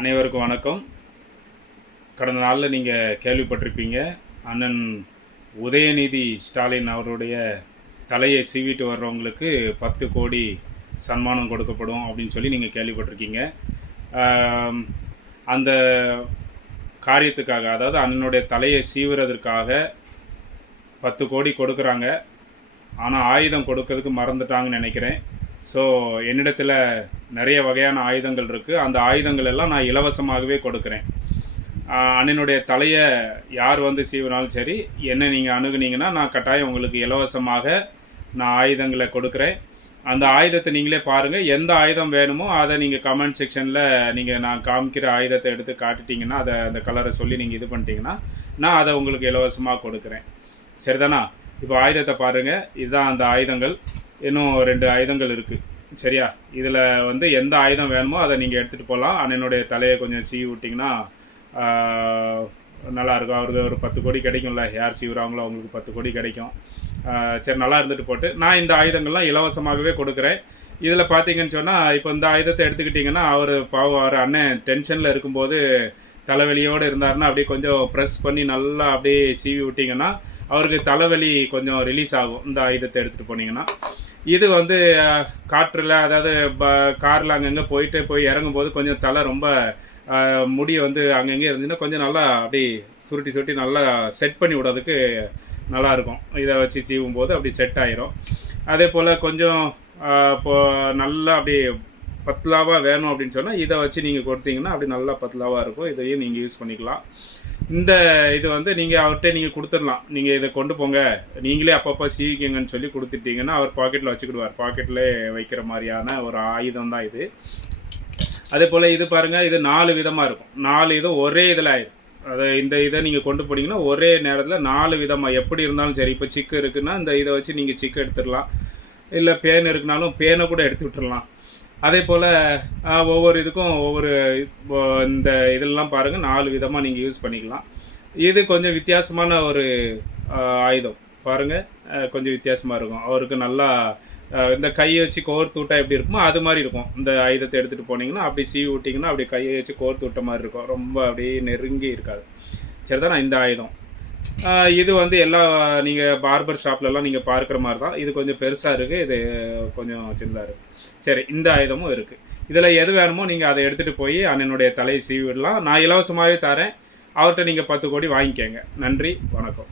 அனைவருக்கும் வணக்கம். கடந்த நாளில் நீங்கள் கேள்விப்பட்டிருப்பீங்க, அண்ணன் உதயநிதி ஸ்டாலின் அவருடைய தலையை சீவிட்டு வர்றவங்களுக்கு 10 கோடி சன்மானம் கொடுக்கப்படும் அப்படின்னு சொல்லி நீங்கள் கேள்விப்பட்டிருக்கீங்க. அந்த காரியத்துக்காக, அதாவது அண்ணனுடைய தலையை சீவுறதுக்காக 10 கோடி கொடுக்குறாங்க. ஆனால் ஆயுதம் கொடுக்கறதுக்கு மறந்துட்டாங்கன்னு நினைக்கிறேன். ஸோ என்னிடத்தில் நிறைய வகையான ஆயுதங்கள் இருக்குது. அந்த ஆயுதங்கள் எல்லாம் நான் இலவசமாகவே கொடுக்குறேன். அண்ணனுடைய தலையை யார் வந்து சீவினாலும் சரி, என்ன நீங்கள் அணுகுனீங்கன்னா நான் கட்டாயம் உங்களுக்கு இலவசமாக நான் ஆயுதங்களை கொடுக்குறேன். அந்த ஆயுதத்தை நீங்களே பாருங்கள். எந்த ஆயுதம் வேணுமோ அதை நீங்கள் கமெண்ட் செக்ஷனில் நீங்கள் நான் காமிக்கிற ஆயுதத்தை எடுத்து காட்டிட்டிங்கன்னா, அதை அந்த கலரை சொல்லி நீங்கள் இது பண்ணிட்டீங்கன்னா நான் அதை உங்களுக்கு இலவசமாக கொடுக்குறேன். சரிதானா? இப்போ ஆயுதத்தை பாருங்கள். இதுதான் அந்த ஆயுதங்கள். இன்னும் 2 ஆயுதங்கள் இருக்குது. சரியா? இதில் வந்து எந்த ஆயுதம் வேணுமோ அதை நீங்கள் எடுத்துகிட்டு போகலாம். அண்ணனுடைய தலையை கொஞ்சம் சீவி விட்டிங்கன்னா நல்லாயிருக்கும். அவருக்கு ஒரு 10 கோடி கிடைக்கும்ல. யார் சீவுறாங்களோ அவங்களுக்கு 10 கோடி கிடைக்கும். சரி, நல்லா இருந்துட்டு போட்டு நான் இந்த ஆயுதங்கள்லாம் இலவசமாகவே கொடுக்குறேன். இதில் பார்த்தீங்கன்னு சொன்னால், இப்போ இந்த ஆயுதத்தை எடுத்துக்கிட்டிங்கன்னா, அவர் பாவம் அவர் அண்ணன் டென்ஷனில் இருக்கும்போது தலைவலியோடு இருந்தாருன்னா அப்படியே கொஞ்சம் ப்ரெஸ் பண்ணி நல்லா அப்படியே சீவி விட்டிங்கன்னா அவருக்கு தலைவலி கொஞ்சம் ரிலீஸ் ஆகும். இந்த ஆயுதத்தை எடுத்துகிட்டு போனீங்கன்னா, இது வந்து காற்றில், அதாவது காரில் அங்கங்கே போய் இறங்கும்போது கொஞ்சம் தலை ரொம்ப முடி வந்து அங்கங்கே இருந்துச்சுன்னா கொஞ்சம் நல்லா அப்படி சுருட்டி நல்லா செட் பண்ணி விடுறதுக்கு நல்லாயிருக்கும். இதை வச்சு சீவும்போது அப்படி செட் ஆகிரும். அதே போல் கொஞ்சம் இப்போது நல்லா அப்படி பத்லாவாக வேணும் அப்படின்னு சொன்னால் இதை வச்சு நீங்கள் கொடுத்தீங்கன்னா அப்படி நல்லா பத்லாவாக இருக்கும். இதையும் நீங்கள் யூஸ் பண்ணிக்கலாம். இந்த இது வந்து நீங்கள் அவர்கிட்ட நீங்கள் கொடுத்துடலாம். நீங்கள் இதை கொண்டு போங்க, நீங்களே அப்பப்போ சீவிக்கங்கன்னு சொல்லி கொடுத்துட்டீங்கன்னா அவர் பாக்கெட்டில் வச்சுக்கிடுவார். பாக்கெட்டில் வைக்கிற மாதிரியான ஒரு ஆயுதம் தான் இது. அதே போல் இது பாருங்கள், இது 4 விதமாக இருக்கும். 4 இது ஒரே இதில் ஆயிடும். அதை இந்த இதை நீங்கள் கொண்டு போனீங்கன்னா ஒரே நேரத்தில் 4 விதமாக எப்படி இருந்தாலும் சரி. இப்போ சிக்கு இருக்குன்னா இந்த இதை வச்சு நீங்கள் சிக்கு எடுத்துடலாம். இல்லை பேன் இருக்குனாலும் பேனை கூட எடுத்து விட்டுடலாம். அதே போல் ஒவ்வொரு இதுக்கும் ஒவ்வொரு இந்த இதெல்லாம் பாருங்கள், 4 விதமாக நீங்கள் யூஸ் பண்ணிக்கலாம். இது கொஞ்சம் வித்தியாசமான ஒரு ஆயுதம் பாருங்கள். கொஞ்சம் வித்தியாசமாக இருக்கும். அவருக்கு நல்லா இந்த கையை வச்சு கோர்த்து விட்டா எப்படி இருக்குமோ அது மாதிரி இருக்கும். இந்த ஆயுதத்தை எடுத்துகிட்டு போனீங்கன்னா அப்படி சீவி விட்டிங்கன்னா அப்படி கையை வச்சு கோர்த்து விட்ட மாதிரி இருக்கும். ரொம்ப அப்படியே நெருங்கி இருக்காது. சரிதான். இந்த ஆயுதம் இது வந்து எல்லா நீங்கள் பார்பர் ஷாப்லலாம் நீங்கள் பார்க்குற மாதிரி தான். இது கொஞ்சம் பெருசாக இருக்குது, இது கொஞ்சம் சின்னதாக இருக்குது. சரி, இந்த ஆயுதமும் இருக்குது. இதில் எது வேணுமோ நீங்கள் அதை எடுத்துகிட்டு போய் அண்ணனுடைய தலையை சீவி விடலாம். நான் இலவசமாகவே தரேன். அவர்கிட்ட நீங்கள் 10 கோடி வாங்கிக்கோங்க. நன்றி, வணக்கம்.